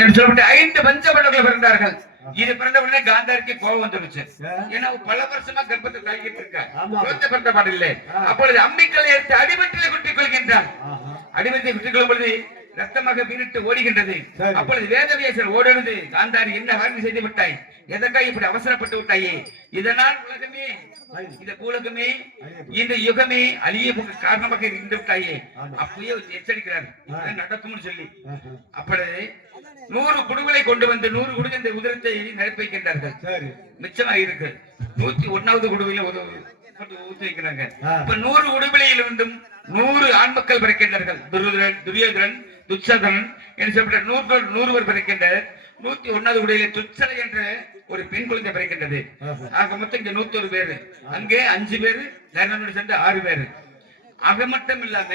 என்று சொல்லப்பட்ட 5 பஞ்சபாண்டவர்கள் பிறந்தார்கள். இது பிறந்த உடனே காந்தாரிக்கு கோபம் வந்துருச்சு. ஏன்னா பல வருஷமா கர்ப்பத்தை தாங்கிட்டு இருக்கா, குழந்தை பிறந்த பாடில்லை. அப்பொழுது அம்மிக்கலை எடுத்து அடிவட்டிலே குட்டிக் கொள்கின்றான். அடிவட்டை குட்டிக் கொள்ளும் பொழுது ரத்தமாக வீணிட்டு ஓடுகின்றது. அப்பொழுது வேதவியாசர் ஓடுவது, காந்தாரி என்ன காரணம் செய்து விட்டாய், எதற்காக இப்படி அவசரப்பட்டு விட்டாயே, இதனால் உலகமே, இந்த பூலகமே, இந்த யுகமே அழிய காரணமாக இருந்து விட்டாயே. அப்பயே எச்சரிக்கிறார் நடக்கும்னு சொல்லி. அப்பொழுது 100 குடுகளை கொண்டு வந்து 100 குடுகள் இந்த உதிரத்தை நிரப்பி வைக்கின்றார்கள். மிச்சமாக இருக்கு 101வது குடுவையில ஊற்றி வைக்கிறாங்க. இப்ப 100 குடுவிலையில் இருந்தும் 100 ஆண் மக்கள் பிறக்கின்றார்கள். துரியோதரன், துச்சதன் என்று சொல்லப்பட்ட 100 பேர் பிறக்கின்றனர். 101வது குடியில துச்சலை என்ற ஒரு பெண் குழந்தை பிறக்கின்றது. ஆக மொத்தம் இங்க 101 பேரு, அங்கே 5 பேரு, சேர்ந்து 6 பேரு. ஆக மட்டும் இல்லாம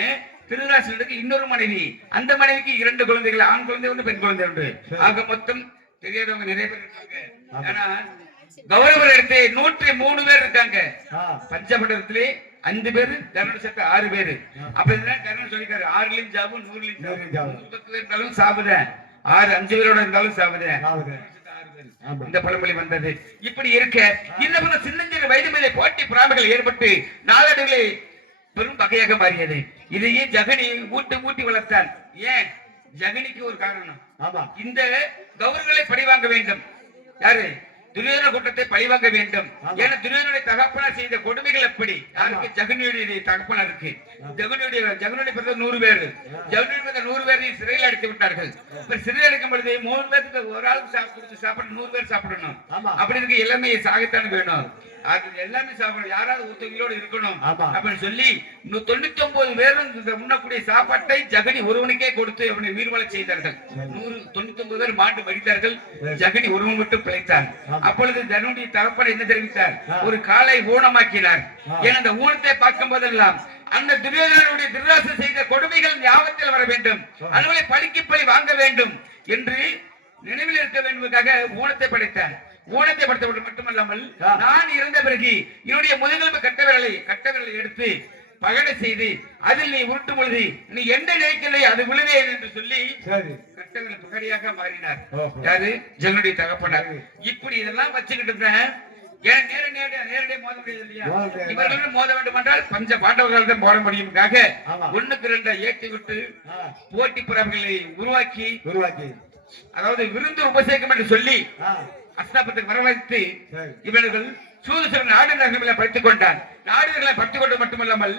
திருதராசனுக்கு இன்னொரு மனைவி, அந்த மனைவிக்கு 2 குழந்தைகள், ஆண் குழந்தை ஒன்று, பெண் குழந்தை ஒன்று. ஆக மொத்தம் தெரியாதவங்க நிறைய பேர் இருக்காங்க. ஆனா கௌரவர் எடுத்து 103 பேர் இருக்காங்க. பஞ்சபண்டத்திலே 5 பேரு, தர்மன் சேர்த்து 6 பேரு. அப்ப தர்மன் சொல்லிக்காரு 6லயும் சாவு, 100லயும் சாவுதான், 5 பேரோட இருந்தாலும் சாவுதான். இந்த பழமொழி வந்தது. இப்படி இருக்க இந்த சின்னஞ்சிறு வயது மேலே போட்டி பொறாமைகள் ஏற்பட்டு நாளடைவிலே பெரும் பகையாக மாறியது. இதையே ஜகனி ஊட்டி வளர்த்தார். ஏன் ஜகனிக்கு ஒரு காரணம், இந்த கௌரவர்களை பழிவாங்க வேண்டும். யாரு? துரியோதன கூட்டத்தை பழிவாங்க வேண்டும். ஏன்னா துரியோதனுடைய தகப்பனார் செய்த கொடுமைகள் எப்படி, யாருக்கு? ஜகனியுடைய தகப்பனாருக்கு. ஜகனுடைய பிறந்த 100 பேர், ஜகனுடைய பிறந்த 100 பேரையும் சிறையில் அடைத்து விட்டார்கள். இப்ப சிறையில் அடைக்கும் பொழுது 3 பேருக்கு ஒரு ஆளுக்கு சாப்பிட 100 பேர் சாப்பிடணும். அப்படி இருக்கு எல்லாமே சாகத்தான் வேணும். அது எல்லாமே சாப்பிடணும், யாராவது ஒருத்தவங்களோடு இருக்கணும் அப்படின்னு சொல்லி 99 பேரும் உண்ணக்கூடிய சாப்பாட்டை ஜகனி ஒருவனுக்கே கொடுத்து அவனை உயிர்வாழ செய்தார்கள். 99 பேர் மாண்டு மடித்தார்கள், ஜகனி ஒருவன் மட்டும் பிழைத்தான். அப்பொழுது தன்னுடைய தகப்பனை என்ன தெரிவித்தார்? ஒரு காலை ஊனமாக்கினார். ஏன் அந்த ஊனத்தை பார்க்கும் போதெல்லாம் அந்த துரியோதனனுடைய திருராசன் செய்த கொடுமைகள் ஞாபகத்தில் வர வேண்டும், அதுவரை பழிக்கு பழி வாங்க வேண்டும் என்று நினைவில் இருக்க வேண்டுவதற்காக ஊனத்தை படைத்தார். ஊனத்தை படுத்தப்பட்டு மட்டுமல்லாமல் நான் இறந்த பிறகு என்னுடைய முதுகெலும்பு கட்ட விரலை எடுத்து பகடை செய்து அதில் நீ உருட்டும் பொழுது நீ எந்த நினைக்கலை அது விழுவேன் என்று சொல்லி கட்டவிரல் பகடியாக மாறினார். யாரு? ஜகனுடைய தகப்பனார். இப்படி இதெல்லாம் வச்சுக்கிட்டு நேரடியாக மோத முடியாது இல்லையா? இவர்களும் மோத வேண்டும் என்றால் பஞ்ச பாண்டவர்கள் தான் போட முடியும். 1க்கு 2 ஏற்றி விட்டு போட்டி பொறாமைகளை உருவாக்கி அதாவது விருந்து உபசேகம் என்று சொல்லி அஸ்தாபத்துக்கு வரவழைத்து இவர்கள் சூதுசூரன் நாடுகளை படித்துக் கொண்டான். நாடுகளை படித்துக் கொண்டு மட்டுமல்லாமல்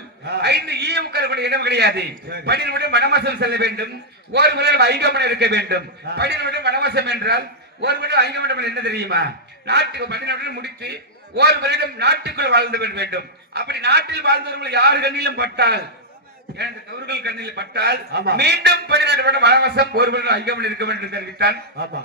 5 ஈவுக்கார கூட இடம் கிடையாது. 12 வனவாசம் செல்ல வேண்டும், ஒரு வருடம் 5 மணி இருக்க வேண்டும். 12 வனவாசம் என்றால் ஒரு வருடம் 5 மணி என்ன தெரியுமா? நாட்டுக்கு 12 முடித்து ஒரு வருடம் நாட்டுக்குள் வாழ்ந்து வேண்டும். அப்படி நாட்டில் வாழ்ந்தவர்கள் யாரு கண்ணிலும் பட்டால், கௌரவர்கள் கண்ணில் பட்டால் மீண்டும் 12 வனவாசம் ஒரு வருடம் 5 மணி இருக்க வேண்டும் என்று தெரிவித்தான்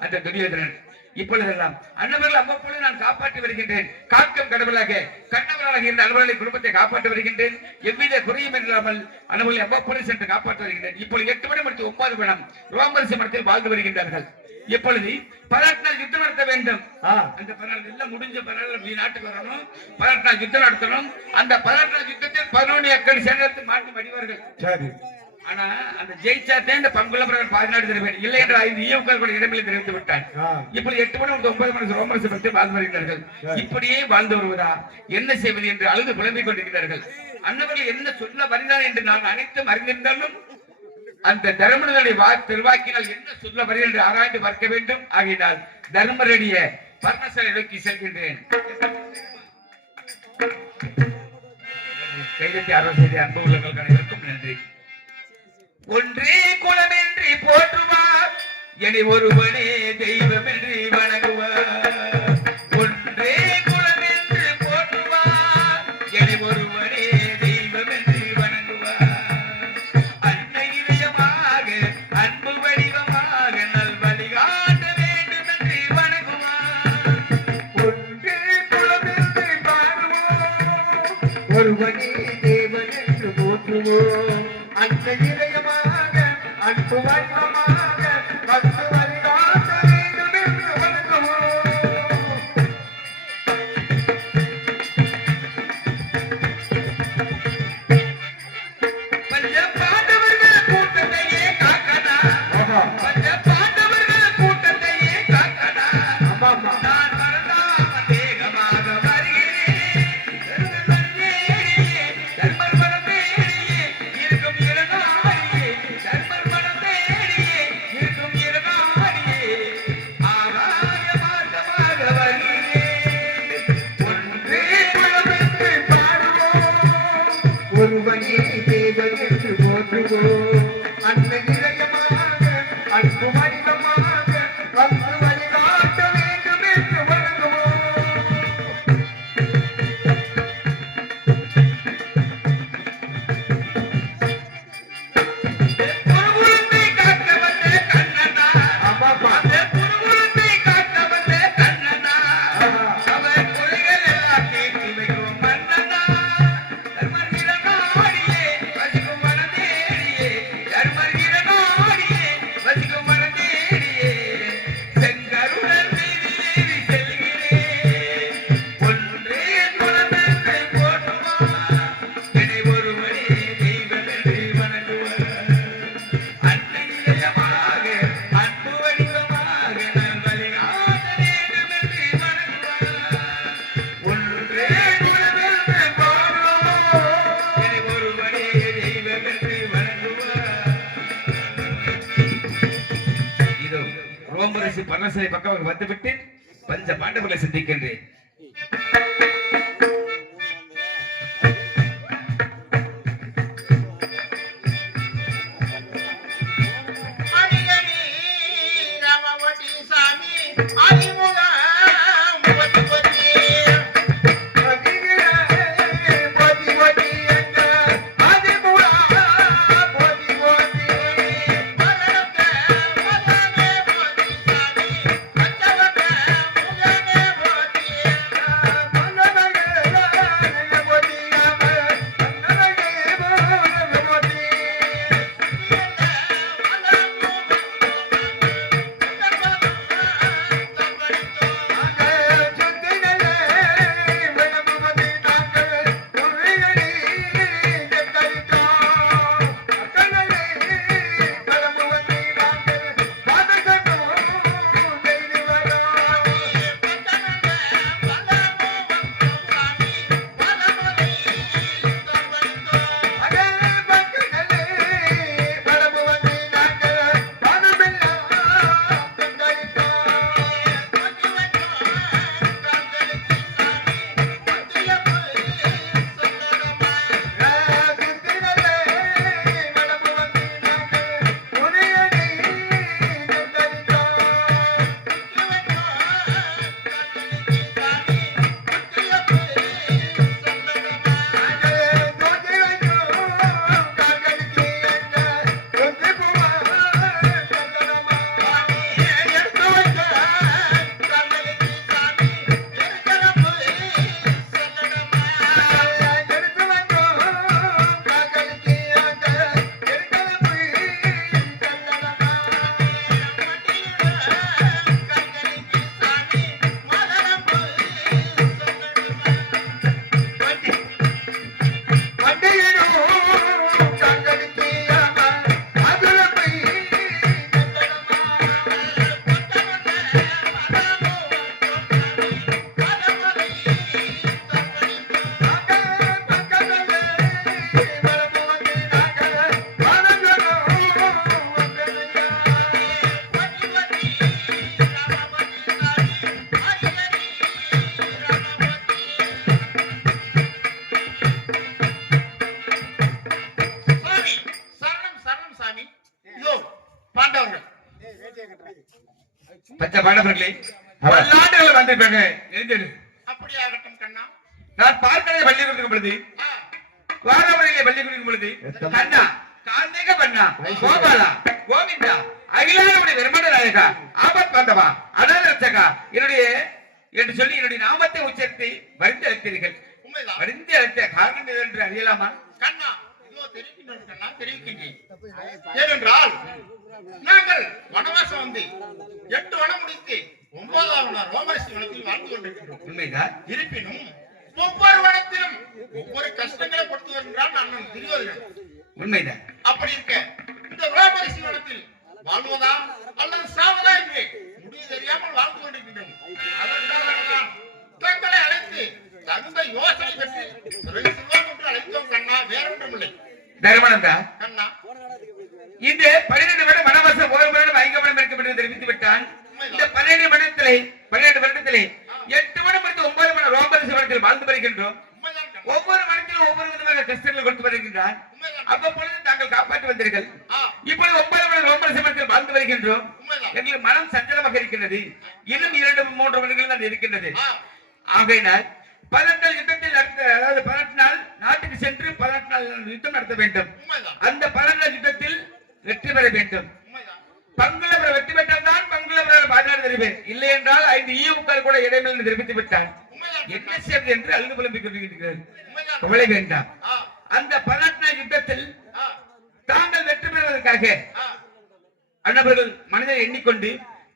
அந்த துரியோதனன். இப்பொழுதெல்லாம் அன்னவர்கள் அவ்வப்பொழுது நான் காப்பாற்றி வருகின்றேன். காக்கும் கடவுளாக கண்ணவர்களாக இருந்த அன்னவர்களை குடும்பத்தை காப்பாற்றி வருகின்றேன். எவ்வித குறையும் இல்லாமல் அன்னவர்களை அவ்வப்பொழுது சென்று காப்பாற்றி வருகின்றேன். இப்பொழுது 8 மணி முடித்து 9 மணம் ரோமரசி மடத்தில் வாழ்ந்து வருகின்றார்கள். இப்பொழுது 18 நாள் யுத்தம் நடத்த வேண்டும். அந்த 18 எல்லாம் முடிஞ்ச 18 நாட்டுக்கு வரணும், 18 நாள் யுத்தம் நடத்தணும். அந்த 18 நாள் யுத்தத்தில் 11 ஏக்கர் சேர்ந்து மாட்டி மடிவார்கள். ஆனா அந்த ஜெயிச்சாத்தே இந்த பங்குள்ள பிரகாரம் 14 தருவேன், இல்லை என்று 5 ஈவுக்கார் கூட இடமில்லை தெரிவித்து விட்டான். இப்படி 8 மணி 9 மணி ரோமரசி பற்றி வாழ்ந்து வருகிறார்கள். இப்படியே வாழ்ந்து வருவதா, என்ன செய்வது என்று அழுது புலம்பிக் கொண்டிருக்கிறார்கள். அன்னவர்கள் என்ன சொல்ல வருகிறார் என்று நான் அனைத்தும் அறிந்திருந்தாலும் அந்த தர்மனுடைய திருவாக்கினால் என்ன சொல்ல வருகிறார் என்று ஆராய்ந்து பார்க்க வேண்டும். ஆகினால் தர்மருடைய பர்ணசாலை நோக்கி செல்கின்றேன். கைதட்டி ஆர்வம் செய்த அன்பு உள்ளங்கள் அனைவருக்கும் நன்றி. ஒன்றே குலமென்றி போற்றுவார், என ஒருவனே தெய்வம் என்று வணங்குவார். ஒன்றே குலமென்று போற்றுவார், என ஒருவனே தெய்வம் என்று வணங்குவார். அன்னை இதயமாக அன்பு வடிவமாக நல் வழிகாட்ட வேண்டும் என்று வணங்குவார். ஒன்றே குலமென்று பாடுவோம், ஒருவனே தேவன் என்று போற்றுவோம். அன்னை அன்பு வடிவமாக பத்து வழிகாட்ட வேண்டும் என்று வணங்குவோம். இதோ ரோமரிசி பரமசிலை பக்கம் வந்துவிட்டு பஞ்ச பாண்டவர்களை சிந்திக்கின்றேன். பச்சை பாண்டவர்களே பல்லாண்டுகள் வந்திருப்பாங்க. அப்படியாகட்டும் கண்ணா. நான் பார்க்கறதை பள்ளி கொடுக்கும் பொழுது வாரவரையிலே பள்ளி கொடுக்கும் பொழுது கண்ணா கார்த்திக பண்ணா கோபாலா கோவிந்தா அகிலாவுடைய நிர்மல நாயகா ஆபத் பந்தவா அனாதரட்சகா என்னுடைய என்று சொல்லி என்னுடைய நாமத்தை உச்சரித்து வரிந்து அழைத்தீர்கள். வரிந்து அழைத்த காரணம் என்று அறியலாமா? கண்ணா இதோ தெரிவிக்கின்றோம் கண்ணா, தெரிவிக்கின்றேன். ஏனென்றால் நாங்கள் வனவாசம் வந்து 8 வனம் முடித்து 9வது ரோமரிசி வனத்தில் வாழ்ந்து கொண்டிருக்கிறோம். உண்மைதான். இருப்பினும் ஒவ்வொரு வனத்திலும் ஒவ்வொரு கஷ்டங்களை கொடுத்து வருகின்றான் அண்ணன் துரியோதனன். உண்மைதான். அப்படி இருக்க இந்த ரோமரிசி வனத்தில் வாழ்வதா அல்லது சாவதா என்று முடிவு தெரியாமல் வாழ்ந்து கொண்டிருக்கின்றோம். அதற்காக தங்களை அழைத்து தகுந்த யோசனை பெற்று செல்வம் என்று அழைத்தோம் கண்ணா, வேறொன்றுமில்லை. தர்மனந்தா கண்ணா, இந்த 12 வருடம் வனவாசம் ஒரு வருடம் 5 வருடம் இருக்கப்பட்டு தெரிவித்து விட்டான். இந்த 12 வருடத்திலே 8 வருடம் முடித்து 9 வருடம் ரோமரிசி வனத்தில் வாழ்ந்து வருகின்றோம். ஒவ்வொரு மனத்திலும் ஒவ்வொரு விதமான கஷ்டங்களை கொடுத்து வருகின்றான். அவ்வப்பொழுது தாங்கள் காப்பாற்றி வந்தீர்கள். இப்பொழுது 9 வருடம் ரோமரிசி வனத்தில் வாழ்ந்து வருகின்றோம். எங்களுக்கு மனம் சஞ்சலமாக இருக்கிறது. இன்னும் 2-3 வருடங்கள் தான் இருக்கின்றது. ஆகையினால் 18 நாள் யுத்தத்தில் அதாவது 18 நாள் நாட்டுக்கு சென்று 18 நாள் யுத்தம் நடத்த வேண்டும். அந்த 18 நாள் யுத்தத்தில் வெற்றி பெற வேண்டும். பங்குலவர் வெற்றி பெற்றால் தான் பங்குலவர் பாதுகாப்பு தெரிவேன், இல்லை என்றால் 5 ஈவுக்கால் கூட இடைமேல் தெரிவித்து விட்டான். என்ன செய்வது என்று அழுது புலம்பிக் கொண்டிருக்கிறார். கவலை வேண்டாம். அந்த 18 நாள் யுத்தத்தில் தாங்கள் வெற்றி பெறுவதற்காக அண்ணவர்கள் மனதை எண்ணிக்கொண்டு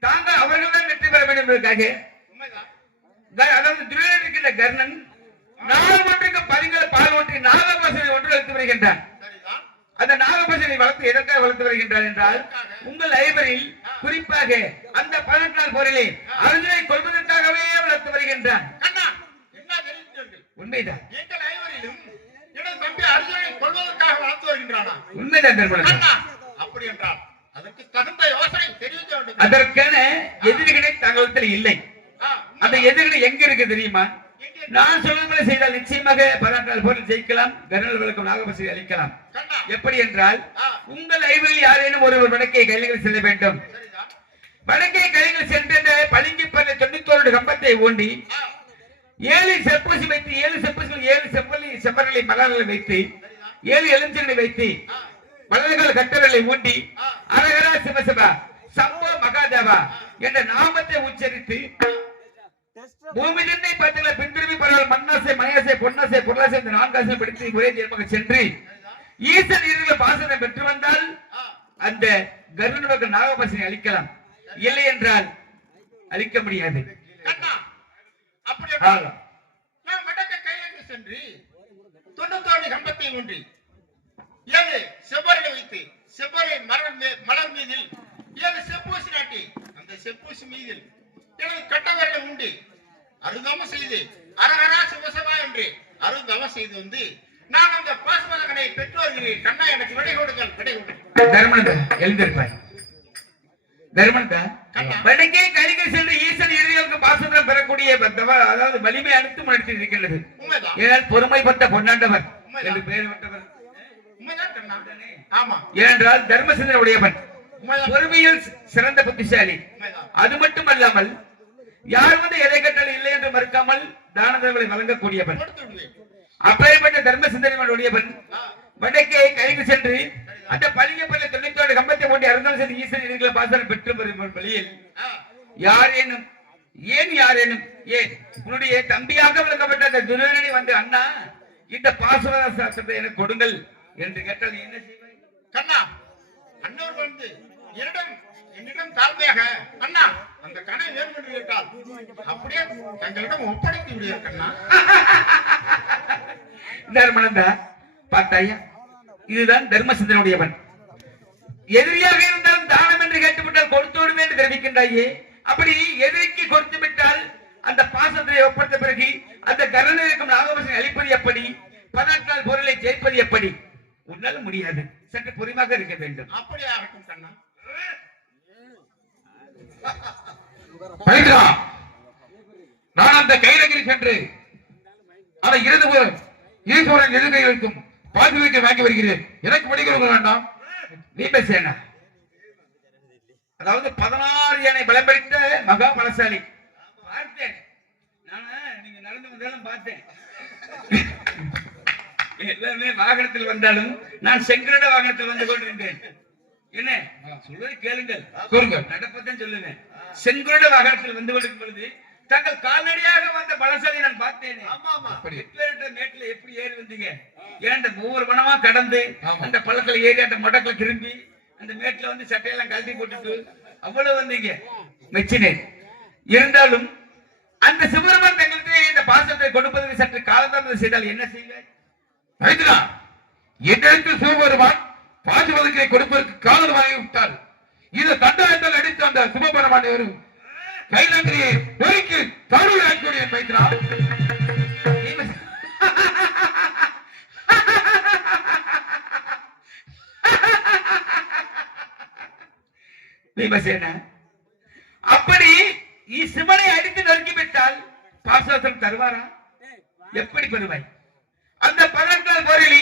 தாங்கள் அவர்கள் தான் வெற்றி பெற வேண்டும் என்பதற்காக அதாவது துரியோதனன் இருக்கின்ற கர்ணன் நாள் ஒன்றுக்கு 10 பால் ஊற்றி நாகபசனை ஒன்று எடுத்து வருகின்றான். அந்த நாகபசனை வளர்த்து எதற்காக வளர்த்து வருகின்றார் என்றால் உங்கள் ஐவரில் குறிப்பாக அந்த 18 நாள் போரிலே அர்ஜுனை கொல்வதற்காகவே வளர்த்து வருகின்றான். உண்மைதான். எங்கள் ஐவரிலும் எனது தம்பி அர்ஜுனை கொல்வதற்காக வளர்த்து வருகின்றானா? உண்மைதான். அப்படி என்றால் அதற்கு தகுந்த யோசனை தெரிவிக்க வேண்டும். அதற்கான எதிரிகளை தங்களிடத்தில் இல்லை. அந்த எதிரிகள் எங்க இருக்கு தெரியுமா? நான் சொல்லுவதை செய்தால் நிச்சயமாக 14 போரில் ஜெயிக்கலாம், கர்னல் விளக்கம் நாகபசி அளிக்கலாம். எப்படி என்றால், உங்கள் ஐவரில் யாரேனும் ஒருவர் வடக்கே கைலிகள் செல்ல வேண்டும். வடக்கே கைலிகள் சென்ற பளிங்கு பல்ல 91 கம்பத்தை ஊண்டி 7 செப்பூசி வைத்து 7 செப்பூசிகள் 7 செவ்வரலை மலர்களை வைத்து 7 எலுமிச்சங்களை வைத்து வலதுகால் கட்டவர்களை ஊண்டி அரகரா சிவசிவா சம்போ மகாதேவா என்ற நாமத்தை உச்சரித்து பூமி தன்னை பார்த்துள்ள பின்திரும்பி பரவல் மண்ணாசை மணியாசை பொன்னாசை பொருளாசை இந்த 4 ஆசை படித்து ஒரே ஜெயமாக சென்று ஈசன் இறுதியில் பாசனை பெற்று வந்தால் அந்த கருணனுக்கு நாகபாசனை அளிக்கலாம். இல்லை என்றால் அளிக்க முடியாது. சென்று 91 கம்பத்தை ஊன்றி 7 செவ்வரலை வைத்து செவ்வரை மலர் மீதில் 7 செப்பூசி நாட்டி அந்த செப்பூசி மீதில் எனது கட்டவரலை உண்டு அருந்தமம் செய்து அரகரா சிவசபா என்று அருந்தமம் செய்து வந்து நான் அந்த பாஸ்மதகனை பெற்று வருகிறேன். கண்ணா எனக்கு விடை கொடுங்கள், விடை கொடுங்கள். தர்மனந்தா எழுந்திருப்பார். தர்மனந்தா வடக்கே கைலிகள் சென்று ஈசன் இறுதிகளுக்கு பாசனம் பெறக்கூடிய அதாவது வலிமை அனைத்து முன்னெடுத்து இருக்கிறது. ஏனால் பொறுமை பட்ட பொன்னாண்டவர் என்று பெயர் பெற்றவர். ஏனென்றால் தர்மசந்திரன் உடையவன், பொறுமையில் சிறந்த புத்திசாலி. அது மட்டும் அல்லாமல் யார் வந்து எதை கட்டால் இல்லை என்று மறுக்காமல் தானதர்களை வழங்கக்கூடியவன். அப்பேற்பட்ட தர்மசந்திரன் உடையவன் வடக்கே கைக்கு சென்று அந்த பளிங்கு பல்ல 91 கம்பத்தை போட்டு அருந்தம் சென்று ஈசன் இறுதிகளை பாசனம் பெற்று வரும் வழியில் யாரேனும் ஏன் உன்னுடைய தம்பியாக விளக்கப்பட்ட அந்த துரியோதனனை வந்து அண்ணா இந்த பாசுவத சாஸ்திரத்தை எனக்கு கொடுங்கள் என்று கேட்டால் என்ன செய்வாய்? கண்ணா அண்ணவர் வந்து என்னிடம் தாழ்மையாக அண்ணா அந்த கணை வேணும் என்று கேட்டால் அப்படியே தங்களிடம் ஒப்படைத்து விடுவார். கண்ணா தர்மனந்தா பார்த்தாயா, இதுதான் தர்மசந்திரனுடையவன். எதிரியாக இருந்தாலும் தானம் என்று கேட்டுவிட்டால் கொடுத்தோடும் என்று தெரிவிக்கின்றாயே, அப்படி எதிரிக்கு கொடுத்து விட்டால் அந்த பாசத்தை ஒப்படைத்த பிறகு அந்த கருணனுக்கும் நாகபசனை அளிப்பது எப்படி? 14 பொருளை ஜெயிப்பது எப்படி? உன்னால முடியாது. சற்று பொறுமையாக இருக்க வேண்டும். அப்படியே ஆகட்டும் கண்ணா. நான் அந்த கைலகிரி சென்று அதை ஈஸ்வரன் எதிர்கைகளுக்கும் பாதுகாக்க வாங்கி வருகிறேன். எனக்கு படிக்க வேண்டாம். பீமசேனா அதாவது 16 யானை பலம் படைத்த மகா பலசாலி. பார்த்தேன், நீங்க நடந்து வந்தாலும் பார்த்தேன். எல்லாருமே வாகனத்தில் வந்தாலும் நான் செங்கரட வாகனத்தில் வந்து கொண்டிருந்தேன். என்ன சொல்வதை கேளுங்கள், நடப்பதான் சொல்லுவேன். செங்கரட வாகனத்தில் வந்து கொண்டிருக்கும் பொழுது தங்கள் கால்நடையாக வந்த பலசாலி நான் பார்த்தேனே. மேட்டில் எப்படி ஏறி வந்தீங்க? ஏன் ஒவ்வொரு வனமா கடந்து அந்த பள்ளத்துல ஏறி அந்த மொடக்கில் திரும்பி அந்த மேட்டில் வந்து சட்டையெல்லாம் கழட்டி போட்டுட்டு அவ்வளவு வந்தீங்க, மெச்சினேன். இருந்தாலும் அந்த சிவபெருமான் தங்களுக்கு இந்த பாசத்தை கொடுப்பதற்கு சற்று காலதாமதம் செய்தால் என்ன செய்வேன்? என்னிடத்தில் சிவபெருமான் பாசுவதற்கை கொடுப்பதற்கு காதல் வாங்கி விட்டார். இது தண்டனைத்தால் அடித்த அந்த சிவபெருமான் வரும் கைலங்கிரியை நெருக்கி தருள் ஆக்கிய வைக்கிறார். அப்படி சிவனை அடித்து நொறுக்கிவிட்டால் பாசுவதற்கு தருவாரா? எப்படி பெறுவாய்? அந்த 14 போரில்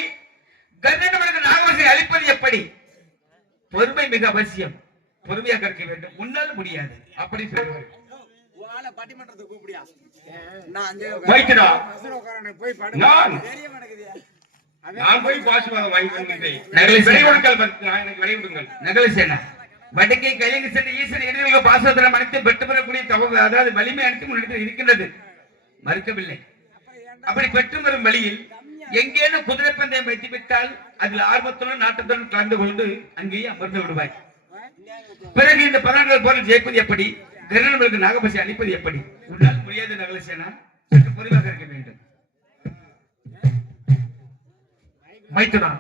கர்ணனுக்கு நாகவசை அளிப்பது எப்படி? பொறுமை மிக அவசியம். பொறுமையாக இருக்க வேண்டும். முன்னால் முடியாது. அப்படி சொல்லுவார். நான் போய் பாசுவாதம் வாங்கி வடக்கை கையிலிருந்து சென்று ஈசன் எதிரிக பாசுவத்திரம் அனைத்து பெற்று பெறக்கூடிய அதாவது வலிமை அனைத்து முன்னெடுத்து இருக்கின்றது, மறுக்கவில்லை. அப்படி பெற்று வரும் வழியில் எங்கேனும் குதிரை பந்தயம் வைத்து விட்டால் அதில் ஆர்வத்துடன் நாட்டத்துடன் கலந்து கொண்டு அங்கேயே அமர்ந்து விடுவாய். பிறகு இந்த 14 போரில் ஜெயிப்பது எப்படி? கர்ணனுக்கு நாகபசி அளிப்பது எப்படி? உன்னால் முடியாது நகலசேனா, சற்று பொறுமையாக இருக்க வேண்டும். மைத்துனா,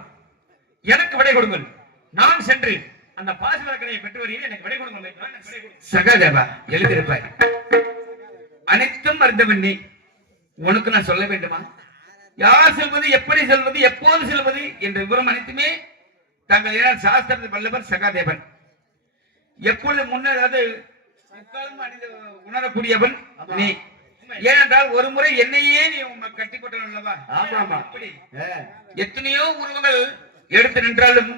எனக்கு விடை கொடுங்கள். நான் சென்று அந்த பாசுவரக்கனையை பெற்று வருகிறேன். எனக்கு விடை கொடுங்கள் மைத்துனா. சகாதேவா எழுதியிருப்பாய். அனைத்தும் அறிந்தவன் நீ. உனக்கு நான் சொல்ல வேண்டுமா? யார் செல்வது, எப்படி செல்வது, எப்போது செல்வது என்ற விவரம் அனைத்துமே தங்கள் சாஸ்திரத்தை வல்லவர் சகாதேவன். எப்பொழுது முன்னர் அதாவது முக்காலும் அணிந்து உணரக்கூடியவன் நீ. ஏனென்றால் ஒரு முறை என்னையே நீ கட்டிப்பட்டவன் அல்லவா? அப்படி எத்தனையோ உருவங்கள் எடுத்து நின்றாலும்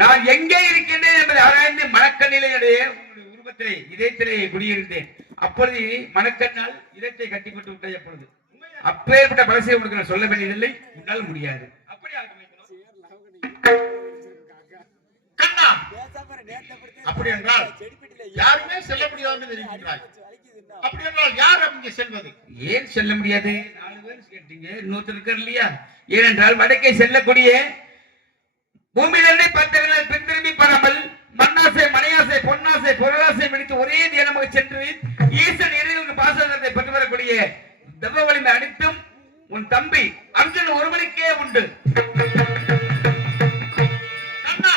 நான் எங்கே இருக்கின்றேன் என்பதை ஆராய்ந்து மனக்கண்ணிலேயே உங்களுடைய உருவத்திலே இதயத்திலே குடியிருந்தேன். அப்பொழுது மனக்கண்ணால் இதயத்தை கட்டிப்பட்டு விட்டது. எப்பொழுது அப்பேற்பட்ட பலசை உனக்கு நான் சொல்ல வேண்டியதில்லை, உன்னால் முடியாது. அப்படி கண்ணா, அப்படி என்றால் யாருமே செல்ல முடியாது தெரிவிக்கிறாய். அப்படி என்றால் யார் அங்கே செல்வது? ஏன் செல்ல முடியாது? 4 பேர் கேட்டீங்க, இன்னொருத்தர் இருக்கார் இல்லையா? ஏனென்றால் வடக்கே செல்லக்கூடிய பூமியிலே பத்தவர்கள் பின் திரும்பி பாராமல் மண்ணாசை மனையாசை பொன்னாசை பொருளாசை பிடித்து ஒரே தியானமாக சென்று ஈசன் இறைவன் பாசனத்தை பெற்று வரக்கூடிய தவ வலிமை அனைத்தும் உன் தம்பி அர்ஜுன் ஒருவனுக்கே உண்டு. கண்ணா,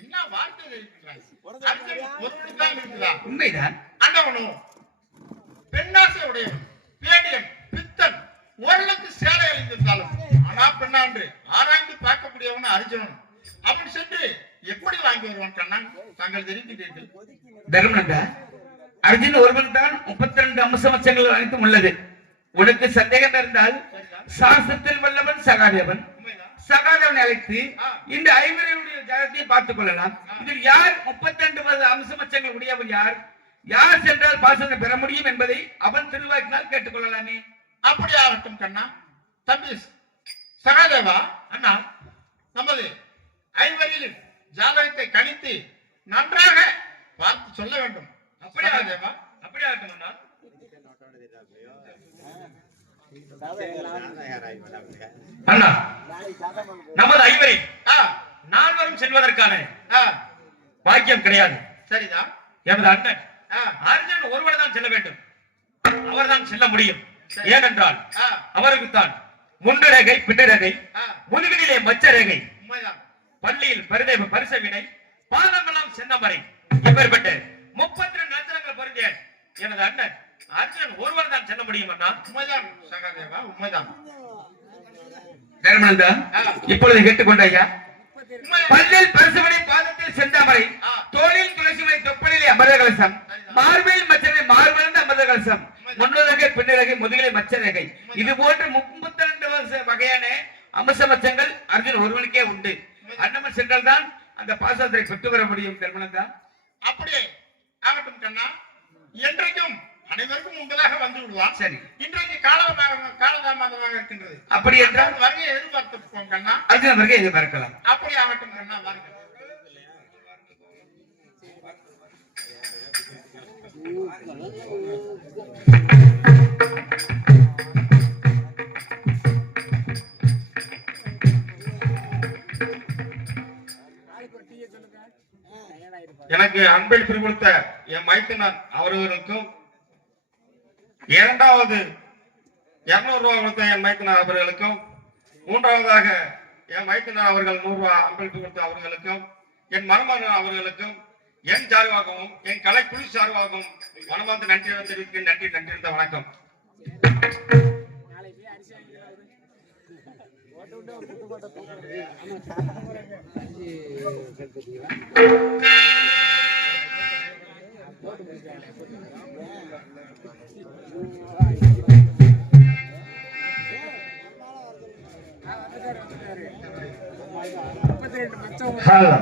என்ன வார்த்தை தெரிவிக்கிறாய்? அர்ஜுன் ஒருவனுக்குதான் இருக்குதா? உண்மைதான். அண்ணவனும் பெண்ணாசை உடையவன், பேடியன், பித்தன், ஓரளவுக்கு சேலை அழிந்திருந்தாலும் ஆனா பெண்ணான்று ஆராய்ந்து பார்க்கக்கூடியவன் அர்ஜுனன். அவன் சென்று எப்படி வாங்கி வருவான் கண்ணன்? தாங்கள் தெரிவிக்கிறீர்கள். தர்மனந்தா, அர்ஜுன் ஒருவன் தான் 32 அம்சமச்சங்கள் அனைத்தும் உள்ளது. உனக்கு சந்தேகம் இருந்தால் சாஸ்திரத்தில் வல்லவன் சகாதேவன், சகாதேவனை அழைத்து இந்த 5 ஜாதகத்தை பார்த்துக் கொள்ளலாம். இதில் யார் 32 அம்சமச்சங்கள் உடையவன் யார், யார் சென்றால் பாசனை பெற முடியும் என்பதை அவன் திருவாக்கினால் கேட்டுக்கொள்ளலாமே. அப்படி ஆகட்டும் கண்ணா. தம்பி சகாதேவா, அண்ணா நமது 5 ஜாதகத்தை கணித்து நன்றாக பார்த்து சொல்ல வேண்டும். அப்படியா தேவா? அப்படி ஆகட்டும் அண்ணா. அண்ணா, நமது 5 நால்வரும் செல்வதற்கான பாக்கியம் கிடையாது. சரிதான். எனது அண்ணன் அர்ஜுன் ஒருவர் தான் செல்ல வேண்டும். அவர்தான் செல்ல முடியும். ஏனென்றால் அவருக்கு தான் முன்னிரகை பின்னரகை முதுகிலே மச்சரகை பள்ளியில் பரிச வினை பாதமெல்லாம் சென்னமரை இப்பேற்பட்ட 32 நட்சத்திரங்கள் பொருந்திய எனது அண்ணன் அர்ஜுன் ஒருவர் தான் செல்ல முடியும். அண்ணா உண்மைதான் சகாதேவா, உண்மைதான். தர்மனந்தா, இப்பொழுது கேட்டுக்கொண்ட ஐயா, பல்லில் பரிசுவினை பாதத்தில் செந்தாமரை தோளில் துளசிமலை தொப்பலிலே அமர்த கலசம் மார்பில் மச்சரை மார்பிலிருந்து அமர்த கலசம் முன்னுரகை பின்னரகை முதுகிலே மச்சரகை இது போன்ற 32 வகையான அம்சமச்சங்கள் அர்ஜுன் ஒருவனுக்கே உண்டு. அண்ணன் சென்றால் தான் அந்த பாசத்தை பெற்று வர முடியும். தர்மனந்தா, அப்படியே ஆகட்டும் கண்ணா. என்றைக்கும் அனைவருக்கும் உங்களாக வந்து விடுவான். சரி, இன்றைக்கு காலதாமதமாக இருக்கின்றது. அப்படி என்றால் வருகையை எதிர்பார்த்து கண்ணா. அர்ஜுன் வருகை எதிர்பார்க்கலாம். அப்படி ஆகட்டும் கண்ணா, வாருங்கள். எனக்கு அன்பில் பிரிவுறுத்த என் மைத்துனர் அவர்களுக்கும், 2வது 200 ரூபாய் கொடுத்த என் மைத்துனர் அவர்களுக்கும், 3வதாக என் மைத்துனர் அவர்கள் 100 ரூபாய் அன்பில் பிரிவுறுத்த அவர்களுக்கும், என் மருமகன் அவர்களுக்கும், என் சார்பாகவும் என் கலைக்குழு சார்பாகவும் மனமார்ந்த நன்றி தெரிவித்து நன்றி நன்றி வணக்கம். ஹலோ